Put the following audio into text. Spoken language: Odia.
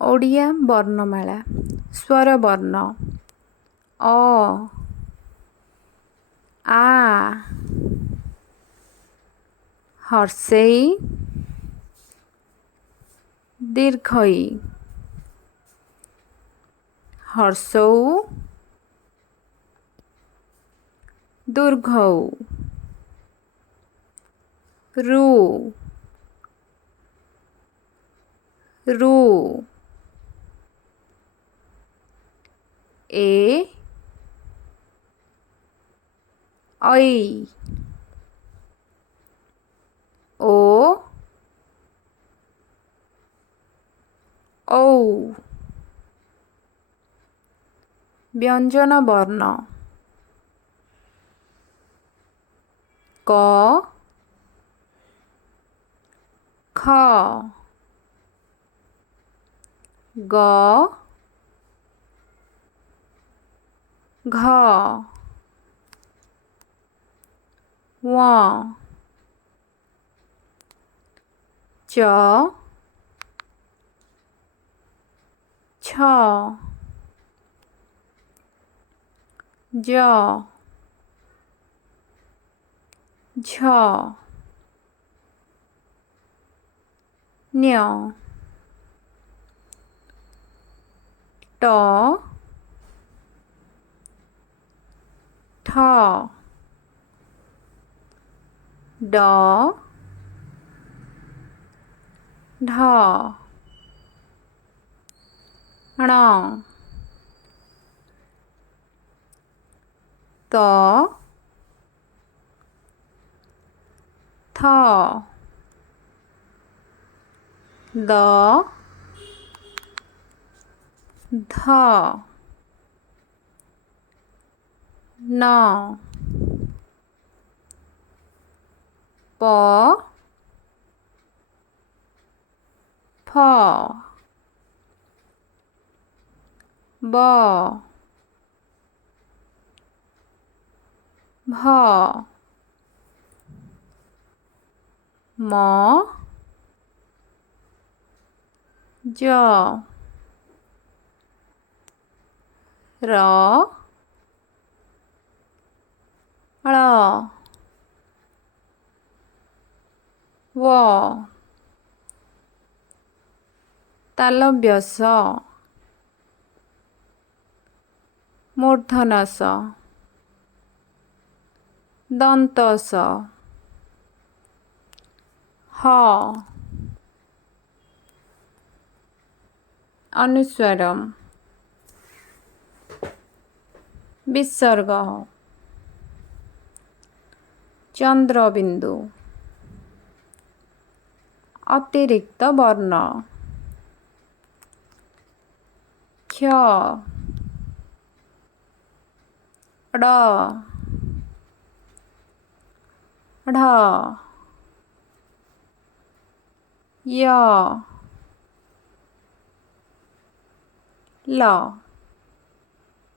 ଓଡ଼ିଆ ବର୍ଣ୍ଣମାଳା ସ୍ୱର ବର୍ଣ୍ଣ ଅ ଆ ହର୍ଷେଇ ଦୀର୍ଘଇ ହର୍ଷୌ ଦୀର୍ଘୌ ରୁ ରୁ ଏ ऐ ଓ ଔ ବ୍ୟଞ୍ଜନ ବର୍ଣ୍ଣ କ ଖ ଗ ଘ ୱ ଚ ଛ ଜ ଝ ନ୍ୟ ଟ ଠ ଡ ଢ ଣ ତ ଥ ଦ ଧ ନ ପ ଫ ବ ଭ ମ ଜ ର ଳ ୱ ତାଲବ୍ୟ ଶ ମୂର୍ଧନ ଷ ଦନ୍ତ ସ ହ ଅନୁସ୍ୱାରମ୍ ବିସର୍ଗ ଚନ୍ଦ୍ରବିନ୍ଦୁ ଅତିରିକ୍ତ ବର୍ଣ୍ଣ କ୍ଷ ଡ଼ ଢ ୟ ଲ